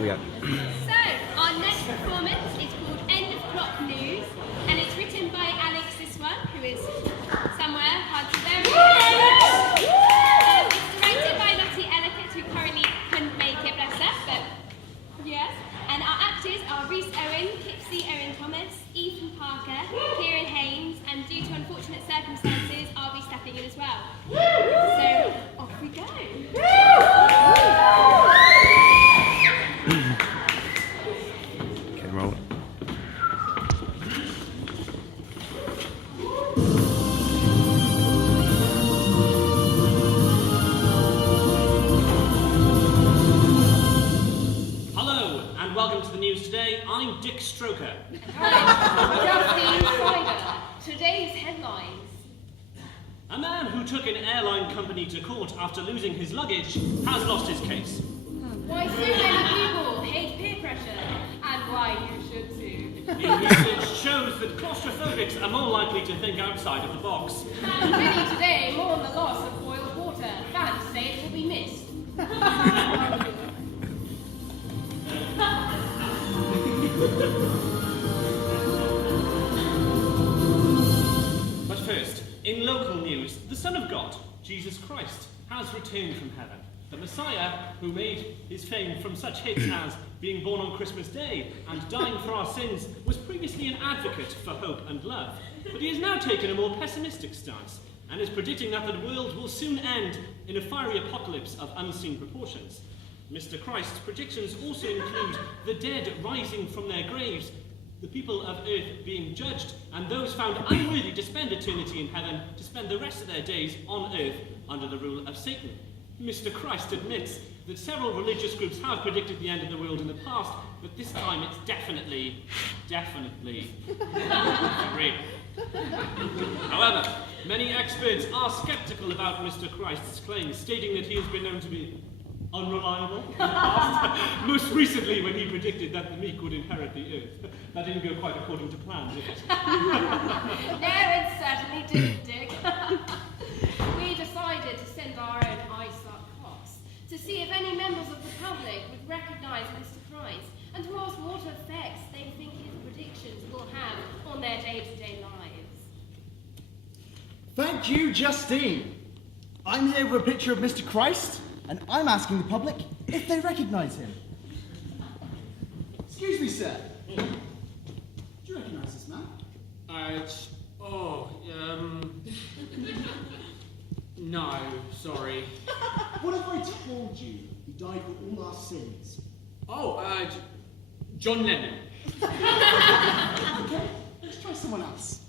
we go. So, our next performance is called End of Clock News, and it's written by Alex, this one, who is somewhere hard to bear. It's directed by Lottie Ellicott, who currently couldn't make it, bless her, but yes. And our actors are Reese Owen, Kipsy Owen Thomas, Ethan Parker, Kieran Haynes, and due to unfortunate circumstances, I'll be stepping in as well. So, off we go. Okay, roll. Hello, and welcome to the news today. I'm Dick Stroker. Delphine Friday. Today's headlines. A man who took an airline company to court after losing his luggage has lost his case. Why so many people hate peer pressure, and why you should too. New research shows that claustrophobics are more likely to think outside of the box. And many today mourn the loss of boiled water. Fans say it will be missed. But first, in local news, the Son of God, Jesus Christ, has returned from heaven. The Messiah, who made his fame from such hits as being born on Christmas Day and dying for our sins, was previously an advocate for hope and love. But he has now taken a more pessimistic stance and is predicting that the world will soon end in a fiery apocalypse of unseen proportions. Mr. Christ's predictions also include the dead rising from their graves, the people of earth being judged, and those found unworthy to spend eternity in heaven to spend the rest of their days on earth under the rule of Satan. Mr. Christ admits that several religious groups have predicted the end of the world in the past, but this time it's definitely real. However, many experts are skeptical about Mr. Christ's claims, stating that he has been known to be unreliable in the past. Most recently when he predicted that the meek would inherit the earth. That didn't go quite according to plan, did it? No, it certainly didn't, Dick. We decided to send our own ISAR cops to see if any members of the public would recognise Mr. Christ and to ask what effects they think his predictions will have on their day-to-day lives. Thank you, Justine. I'm here with a picture of Mr. Christ, and I'm asking the public if they recognise him. Excuse me, sir. Do you recognise this man? No, sorry. What if I told you he died for all our sins? John Lennon. Okay, let's try someone else.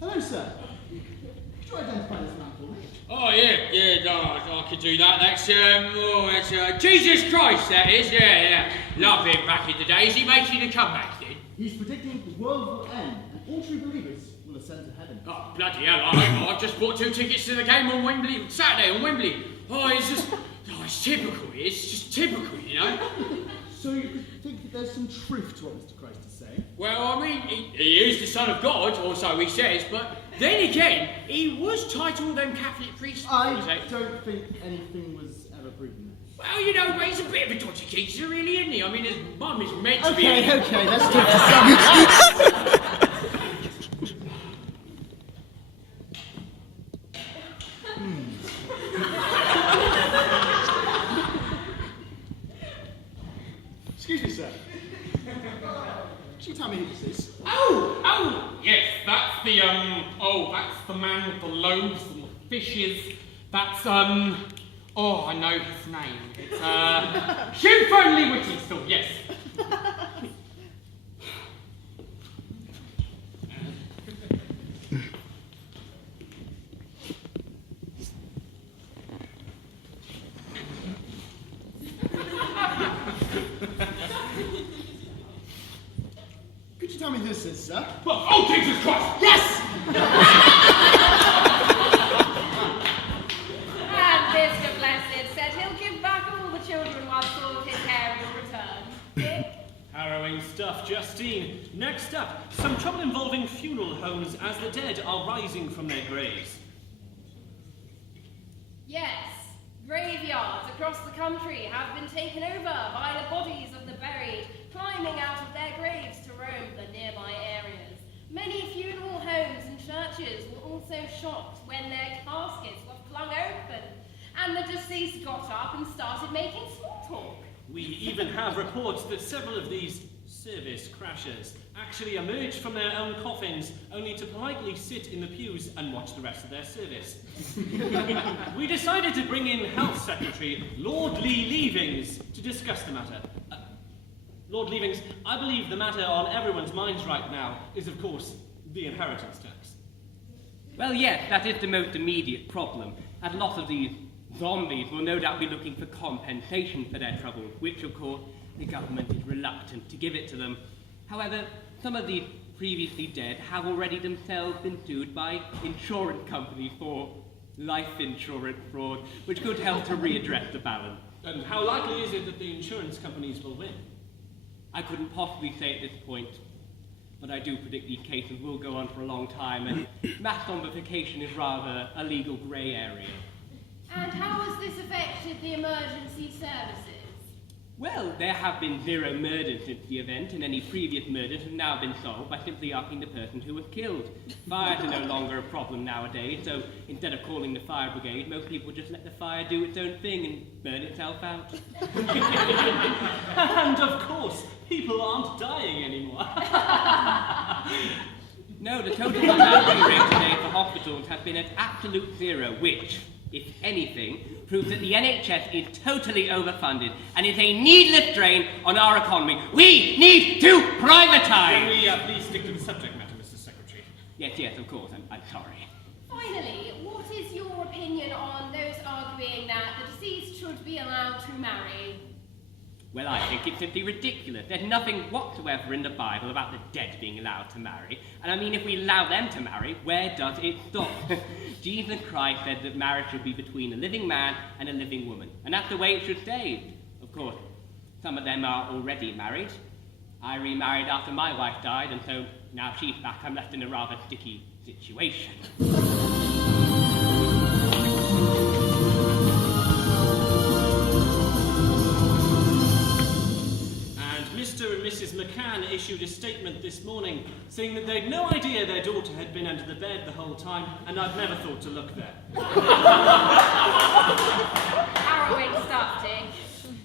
Hello, sir. Could you identify this man for me? Oh, yeah, no, I could do that. That's Jesus Christ, that is, yeah. Love him back in the day. Is he making a comeback then? He's predicting the world will end and all true believers will ascend to heaven. Oh, bloody hell, I've just bought 2 tickets to the game on Wembley, Saturday on Wembley. Oh, it's just, it's typical, it's just typical, you know? So you think that there's some truth to what Mr. Christ is saying? Well, I mean, he is the Son of God, or so he says, but then again, he was tied to all them Catholic priests. I don't think anything was ever proven. Well, you know, he's a bit of a dodgy geezer, really, isn't he? I mean, his mum is meant to be... Okay, let's talk to someone. Excuse me, sir. Could you tell me who this is? Oh, yes, that's the, that's the man with the loaves and the fishes. That's, I know his name. It's, Hugh Friendly Whittingstall, yes. Could you tell me who this is, sir? Well, oh, Jesus Christ! Yes! And Mr. Blessed said he'll give back all the children once all of his hair will return. Dick? Harrowing stuff, Justine. Next up, some trouble involving funeral homes as the dead are rising from their graves. Yes, graveyards across the country have been taken over by the bodies of the buried, climbing out of their graves to roam the nearby areas. Many funeral homes and churches were also shocked when their caskets were flung open and the deceased got up and started making small talk. We even have reports that several of these service crashers actually emerged from their own coffins only to politely sit in the pews and watch the rest of their service. We decided to bring in Health Secretary Lord Lee Leavings to discuss the matter. Lord Leavings, I believe the matter on everyone's minds right now is, of course, the inheritance tax. Well, yes, that is the most immediate problem, and a lot of these zombies will no doubt be looking for compensation for their trouble, which, of course, the government is reluctant to give it to them. However, some of the previously dead have already themselves been sued by insurance companies for life insurance fraud, which could help to readdress the balance. And how likely is it that the insurance companies will win? I couldn't possibly say at this point, but I do predict these cases will go on for a long time, and mass zombification is rather a legal grey area. And how has this affected the emergency services? Well, there have been 0 murders since the event, and any previous murders have now been solved by simply asking the person who was killed. Fires are no longer a problem nowadays, so instead of calling the fire brigade, most people just let the fire do its own thing and burn itself out. And of course, people aren't dying anymore. No, the total mortality rate today for hospitals has been at absolute 0, which, if anything, proves that the NHS is totally overfunded and is a needless drain on our economy. We need to privatise! Can we please stick to the subject matter, Mr. Secretary? Yes, of course, I'm sorry. Finally, what is your opinion on those arguing that the deceased should be allowed to marry? Well, I think it's simply ridiculous. There's nothing whatsoever in the Bible about the dead being allowed to marry. And I mean, if we allow them to marry, where does it stop? Jesus Christ said that marriage should be between a living man and a living woman. And that's the way it should stay. Of course, some of them are already married. I remarried after my wife died, and so now she's back. I'm left in a rather sticky situation. Mr. and Mrs. McCann issued a statement this morning saying that they'd no idea their daughter had been under the bed the whole time, and I'd never thought to look there. Harrowing stuff, Dick.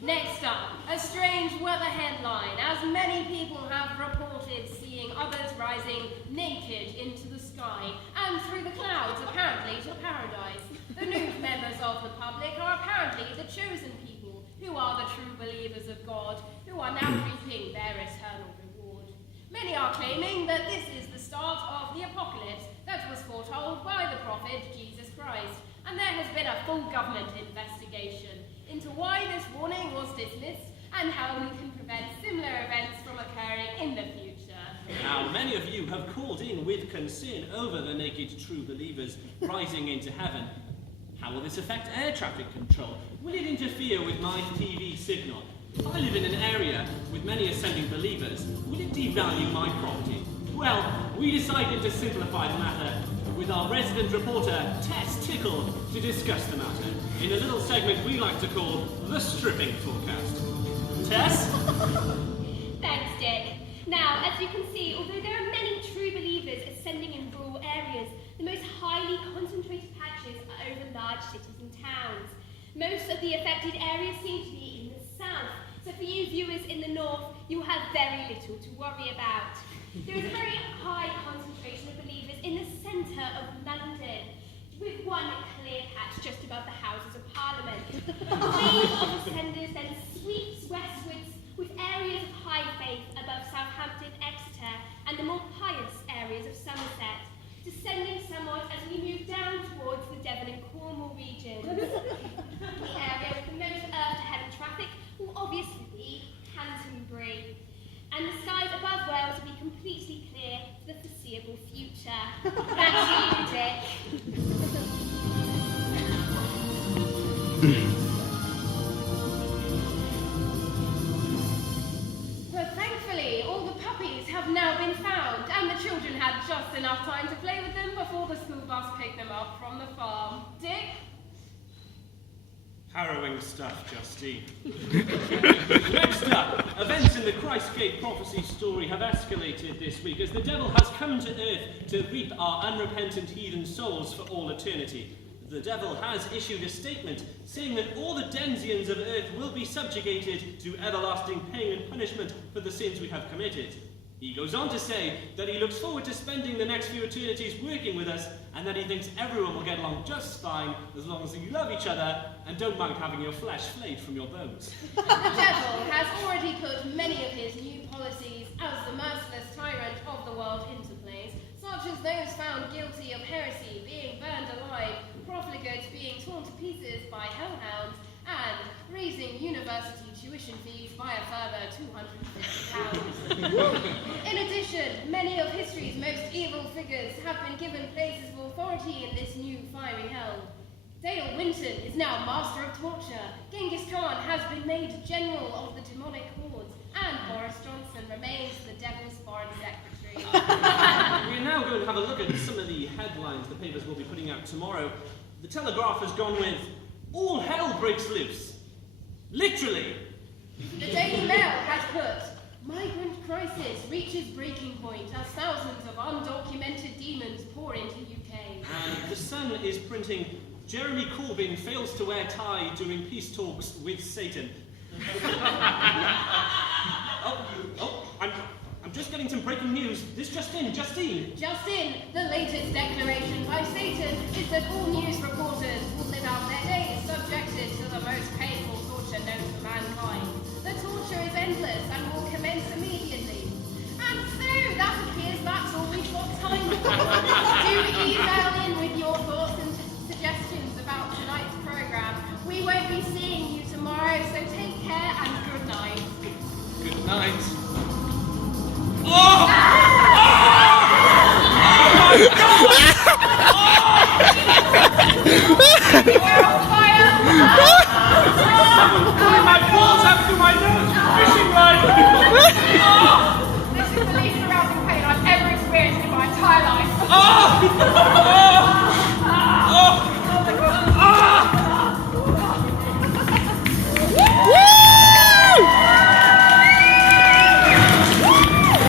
Next up, a strange weather headline, as many people have reported seeing others rising naked into the sky and through the clouds, apparently to paradise. The new members of the public are apparently the chosen people, who are the true believers of God, who are now reaping their eternal reward. Many are claiming that this is the start of the apocalypse that was foretold by the prophet Jesus Christ, and there has been a full government investigation into why this warning was dismissed and how we can prevent similar events from occurring in the future. Now, many of you have called in with concern over the naked true believers rising into heaven. How will this affect air traffic control? Will it interfere with my TV signal? If I live in an area with many ascending believers, will it devalue my property? Well, we decided to simplify the matter with our resident reporter, Tess Tickle, to discuss the matter in a little segment we like to call the Stripping Forecast. Tess? Thanks, Dick. Now, as you can see, although there are many true believers ascending in rural areas, the most highly concentrated patches are over large cities and towns. Most of the affected areas seem to be in the south, so for you viewers in the north, you will have very little to worry about. There is a very high concentration of believers in the centre of London, with one clear patch just above the Houses of Parliament. The wave of ascenders then sweeps westwards, with areas of high faith above Southampton, Exeter, and the more pious areas of Somerset, descending somewhat as we move down towards the Devon and Cornwall region. The area with the most earth-to-heaven traffic will obviously be Canterbury, and the skies above Wales will be completely clear for the foreseeable future. Back to you, Dick. Well, thankfully, all the must pick them up from the farm. Dick? Harrowing stuff, Justine. Next up, events in the Christgate prophecy story have escalated this week as the devil has come to earth to reap our unrepentant heathen souls for all eternity. The devil has issued a statement saying that all the Denzians of earth will be subjugated to everlasting pain and punishment for the sins we have committed. He goes on to say that he looks forward to spending the next few eternities working with us and that he thinks everyone will get along just fine as long as you love each other and don't mind having your flesh flayed from your bones. The devil has already put many of his new policies as the merciless tyrant of the world into place, such as those found guilty of heresy being burned alive, profligates being torn to pieces by hellhounds, and raising university tuition fees by a further £250. In addition, many of history's most evil figures have been given places of authority in this new fiery hell. Dale Winton is now master of torture, Genghis Khan has been made general of the demonic hordes, and Boris Johnson remains the devil's foreign secretary. We're now going to have a look at some of the headlines the papers will be putting out tomorrow. The Telegraph has gone with, "All hell breaks loose." Literally. The Daily Mail has put, "Migrant crisis reaches breaking point as thousands of undocumented demons pour into UK." And The Sun is printing, "Jeremy Corbyn fails to wear tie during peace talks with Satan." I'm just getting some breaking news. This just in, Justine. Just in, the latest declaration by Satan is that all news reporters will live out their days subjected to the most painful torture known to mankind. The torture is endless and will commence immediately. And so, that appears that's all we've got time for. Do email in with your thoughts and suggestions about tonight's programme. We won't be seeing you tomorrow, so take care and good night. Good night. Oh! Oh my God! We're on fire! My balls up to my nose! Fishing line! This is the least arousing pain I've ever experienced in my entire life. Oh!